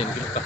ఎన్నికలు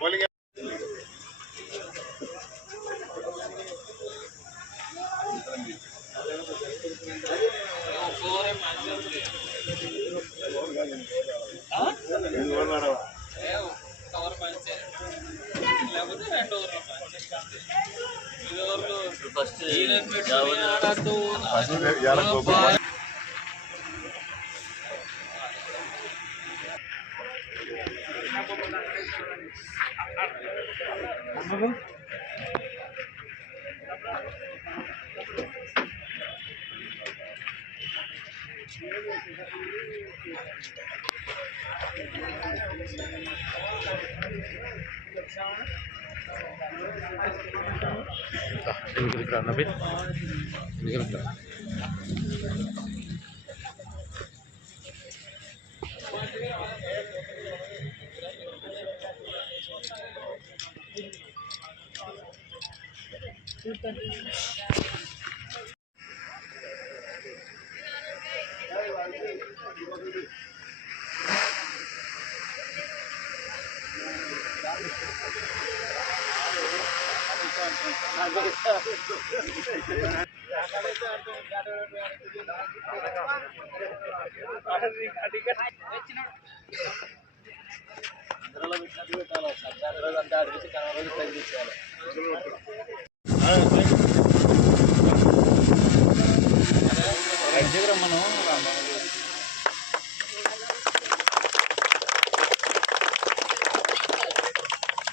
बोलेंगे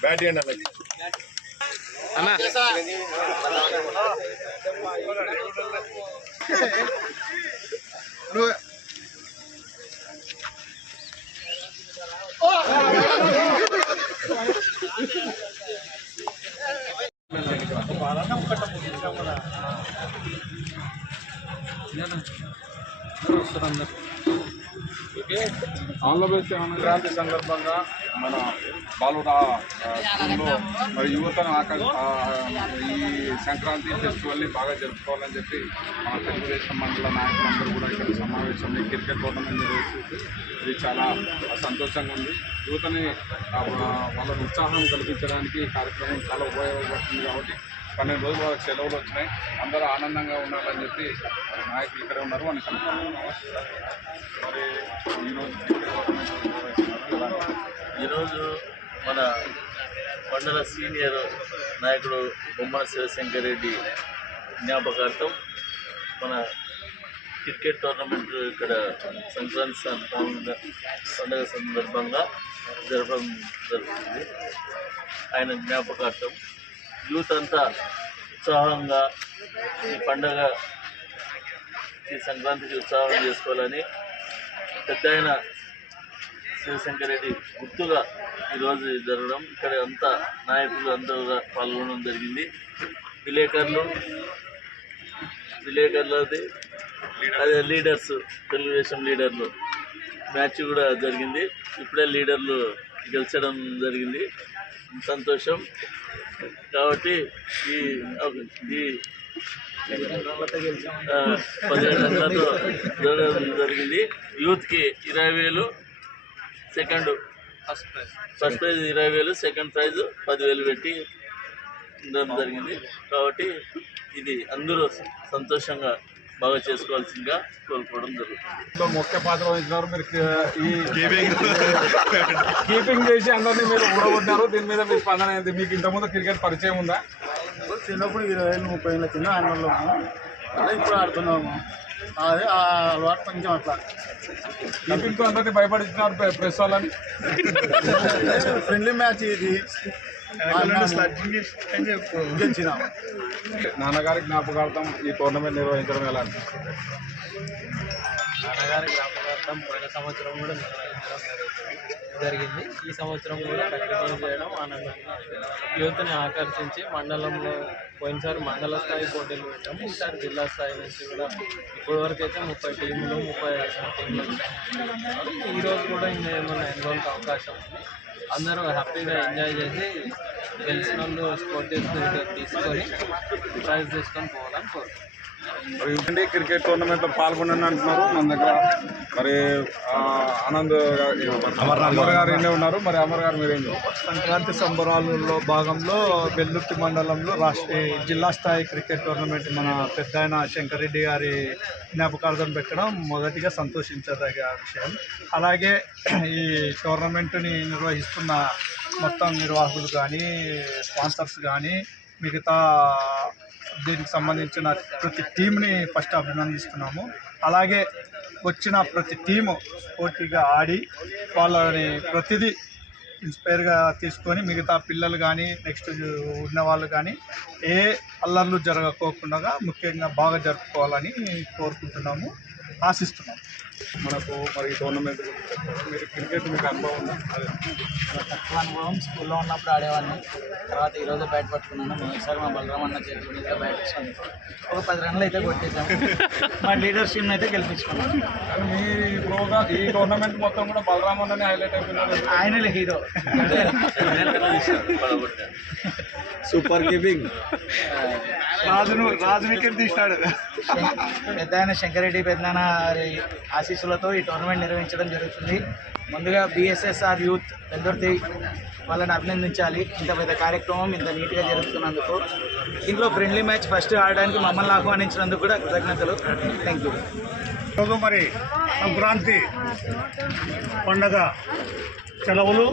बैठ अना ఆంధ్రప్రదేశ్ సంక్రాంతి సందర్భంగా మన బాలుర స్కూల్లో మరి యువతను ఈ సంక్రాంతి ఫెస్టివల్ని బాగా జరుపుకోవాలని చెప్పి మన తెలుగుదేశం మండల నాయకులందరూ కూడా ఇక్కడ సమావేశంలో క్రికెట్ టోర్నమెంట్ నిర్వహిస్తుంది. ఇది చాలా సంతోషంగా ఉంది. యువతని వాళ్ళని ఉత్సాహం కల్పించడానికి ఈ కార్యక్రమం చాలా ఉపయోగపడుతుంది. కాబట్టి 12 రోజులు వాళ్ళకి సెలవులు వచ్చినాయి. అందరూ ఆనందంగా ఉండాలని చెప్పి నాయకులు ఇక్కడే ఉన్నారు. వాళ్ళని కనుక్కుంటున్నాం. మరి ఈరోజు మన మండల సీనియర్ నాయకుడు బొమ్మన శివశంకర్ రెడ్డి జ్ఞాపకార్థం మన క్రికెట్ టోర్నమెంట్ ఇక్కడ సంక్రాంతి పండుగ సందర్భంగా జరపడం జరుగుతుంది. ఆయన జ్ఞాపకార్థం యూత్ అంతా ఉత్సాహంగా ఈ పండుగ ఈ సంక్రాంతికి ఉత్సాహం చేసుకోవాలని పెద్ద ఆయన శివశంకర్ రెడ్డి గుర్తుగా ఈరోజు జరగడం, ఇక్కడ అంతా నాయకులు అందరూ పాల్గొనడం జరిగింది. విలేకరులది అదే లీడర్స్, తెలుగుదేశం లీడర్లు మ్యాచ్ కూడా జరిగింది. ఇప్పుడే లీడర్లు గెలిచడం జరిగింది, సంతోషం. కాబట్టి ఈ 17 రన్లతో జరగడం జరిగింది. యూత్కి 20,000, second first prize 20,000, second prize 10,000 పెట్టి ఉండడం జరిగింది. కాబట్టి ఇది అందరూ సంతోషంగా బాగా చేసుకోవాల్సిందిగా కోరుకోవడం జరుగుతుంది. ముఖ్య పాత్ర వహించినారు మీరు, ఈ కీపింగ్ చేసి అందరినీ మీరు ఊడగొట్టినారు. దీని మీద మీ స్పందన ఏంటి? మీకు ఇంతకుముందు క్రికెట్ పరిచయం ఉందా? చిన్నప్పుడు 20,000, 30,000 కింద యాన్యువల్లో అదే ఇప్పుడు ఆడుతున్నాము. అదే ఆ అలవాటు కొంచెం అట్లా కీపింగ్తో అందరినీ భయపడిస్తున్నారు ప్రెస్ వాళ్ళని. ఫ్రెండ్లీ మ్యాచ్ ఇది, గెలిచిన నాన్నగారి జ్ఞాపకార్థం ఈ టోర్నమెంట్ నిర్వహించడం ఎలా అనిపిస్తుంది? నాన్నగారి జ్ఞాపకార్థం పోయిన సంవత్సరం కూడా నిర్వహించడం జరిగింది. ఈ సంవత్సరం కూడా కంటిన్యూ చేయడం ఆనందంగా ఉంది. యువతని ఆకర్షించి మండలంలో పోయినసారి మండల స్థాయి పోటీలు పెట్టాము. ఈసారి జిల్లా స్థాయి నుంచి కూడా ఇప్పటివరకు అయితే 30 టీములు 35 టీంలు వచ్చాయి. ఈరోజు కూడా ఇంకా ఏమైనా ఎన్రోల్కి అవకాశం ఉంది. అందరూ హ్యాపీగా ఎంజాయ్ చేసి గెలిచిన వాళ్ళు స్పోర్టివ్ సర్టిఫికేట్ తీసుకొని ప్రైజ్ తీసుకొని పోవాలని కోరుకుంటున్నాను. మరి ఇండి క్రికెట్ టోర్నమెంట్లో పాల్గొనని అంటున్నారు మన దగ్గర. మరి ఆనంద్ అమర్ గారు ఎన్నే ఉన్నారు. మరి అమర్ గారు మీరేం చెప్తారు? సంక్రాంతి సంబరాలలో భాగంలో వెల్లుర్తి మండలంలో జిల్లా స్థాయి క్రికెట్ టోర్నమెంట్ మన పెద్దాయన శంకర్ రెడ్డి గారి జ్ఞాపకార్థం పెట్టడం మొదటిగా సంతోషించదగ్గ విషయం. అలాగే ఈ టోర్నమెంట్ని నిర్వహిస్తున్న మొత్తం నిర్వాహకులు కానీ, స్పాన్సర్స్ కానీ, మిగతా దీనికి సంబంధించిన ప్రతి టీంని ఫస్ట్ అభినందిస్తున్నాము. అలాగే వచ్చిన ప్రతి టీము పోటీగా ఆడి వాళ్ళని ప్రతిదీ ఇన్స్పైర్గా తీసుకొని మిగతా పిల్లలు కానీ నెక్స్ట్ ఉన్న వాళ్ళు కానీ ఏ అల్లర్లు జరగకోకుండా ముఖ్యంగా బాగా జరుపుకోవాలని కోరుకుంటున్నాము, ఆశిస్తున్నాము. మనకు మరి టోర్నమెంట్ మీరు క్రికెట్ మీకు అనుభవం ఉందా? తక్కువ అనుభవం, స్కూల్లో ఉన్నప్పుడు ఆడేవాడిని. తర్వాత ఈరోజు బ్యాట్ పట్టుకున్నాను. మొదటిసారి మా బలరాం అన్న చేతి మీద బ్యాట్ ఇస్తాను. ఒక 10 రన్లు అయితే కొట్టేసాము. మా లీడర్షిప్ని అయితే గెలిపించుకున్నాను. కానీ మీ ప్రోగ్రామ్ ఈ టోర్నమెంట్ మొత్తం కూడా బలరామన్ననే హైలైట్ అయిపోయినారు. ఆయనలే హీరో. సూపర్ కీపింగ్, రాజు వికెట్ తీసినాడు. పెద్దాయన శంకరెడ్డి పెద్దనాన్న ఆశీస్సులతో ఈ టోర్నమెంట్ నిర్వహించడం జరుగుతుంది. ముందుగా BSSR యూత్ వెల్దుర్తి వాళ్ళని అభినందించాలి. ఇంత పెద్ద కార్యక్రమం ఇంత నీట్గా జరుగుతున్నందుకు. దీంట్లో ఫ్రెండ్లీ మ్యాచ్ ఫస్ట్ ఆడడానికి మమ్మల్ని ఆహ్వానించినందుకు కూడా కృతజ్ఞతలు. Thank you. ఈరోజు మరి సంక్రాంతి పండగ సెలవులు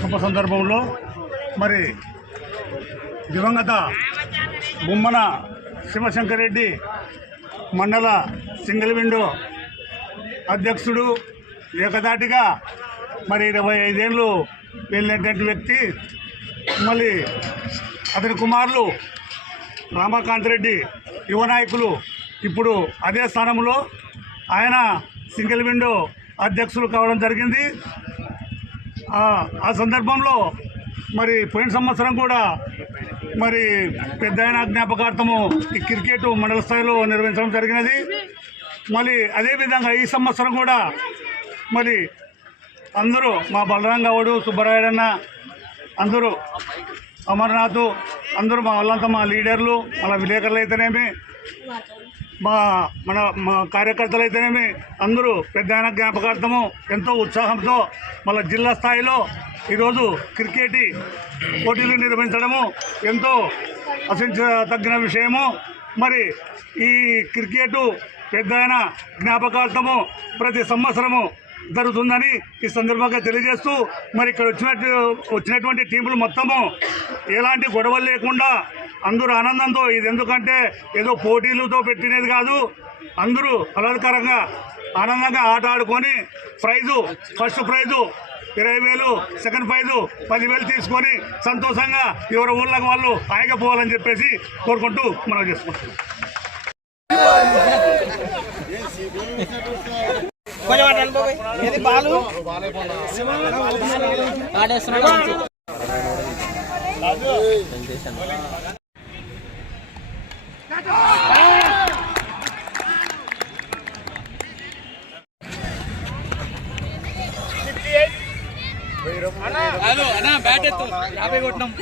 శుభ సందర్భంలో మరి దివంగత బొమ్మన శివశంకర్ రెడ్డి మండల సింగిల్ విండో అధ్యక్షుడు, ఏకదాటిగా మరి 25 ఏళ్ళు వెళ్ళినటువంటి వ్యక్తి, మళ్ళీ అతని కుమారులు రామకాంత్ రెడ్డి యువ నాయకులు ఇప్పుడు అదే స్థానంలో ఆయన సింగిల్ విండో అధ్యక్షులు కావడం జరిగింది. ఆ సందర్భంలో మరి పోయిన సంవత్సరం కూడా మరి పెద్దాయన జ్ఞాపకార్థము ఈ క్రికెట్ మండల స్థాయిలో నిర్వహించడం జరిగినది. మళ్ళీ అదేవిధంగా ఈ సంవత్సరం కూడా మరి అందరూ మా బలరాం గౌడు, సుబ్బరాయుడన్న, అందరూ అమర్నాథ్, అందరూ మా వాళ్ళంతా మా లీడర్లు, మన విలేకరులు అయితేనేమి, మా కార్యకర్తలు అయితేనేమి అందరూ పెద్దాయన జ్ఞాపకార్థము ఎంతో ఉత్సాహంతో మళ్ళీ జిల్లా స్థాయిలో ఈరోజు క్రికెట్ పోటీలు నిర్వహించడము ఎంతో ఆశించదగిన విషయము. మరి ఈ క్రికెట్ పెద్దాయన జ్ఞాపకార్థము ప్రతి సంవత్సరము జరుగుతుందని ఈ సందర్భంగా తెలియజేస్తూ, మరి ఇక్కడ వచ్చినటువంటి టీములు మొత్తము ఎలాంటి గొడవలు లేకుండా అందరూ ఆనందంతో, ఇది ఎందుకంటే ఏదో పోటీలతో పెట్టినది కాదు, అందరూ ఆహ్లాదకరంగా ఆనందంగా ఆట ఆడుకొని prize, first prize 20,000, second prize 10,000 తీసుకొని సంతోషంగా ఎవరి ఊళ్ళకి వాళ్ళు ఆగిపోవాలని చెప్పేసి కోరుకుంటూ మనం చేసుకుంటున్నాం. బ్యాట్ ఎత్తు 50 కొట్టినాం.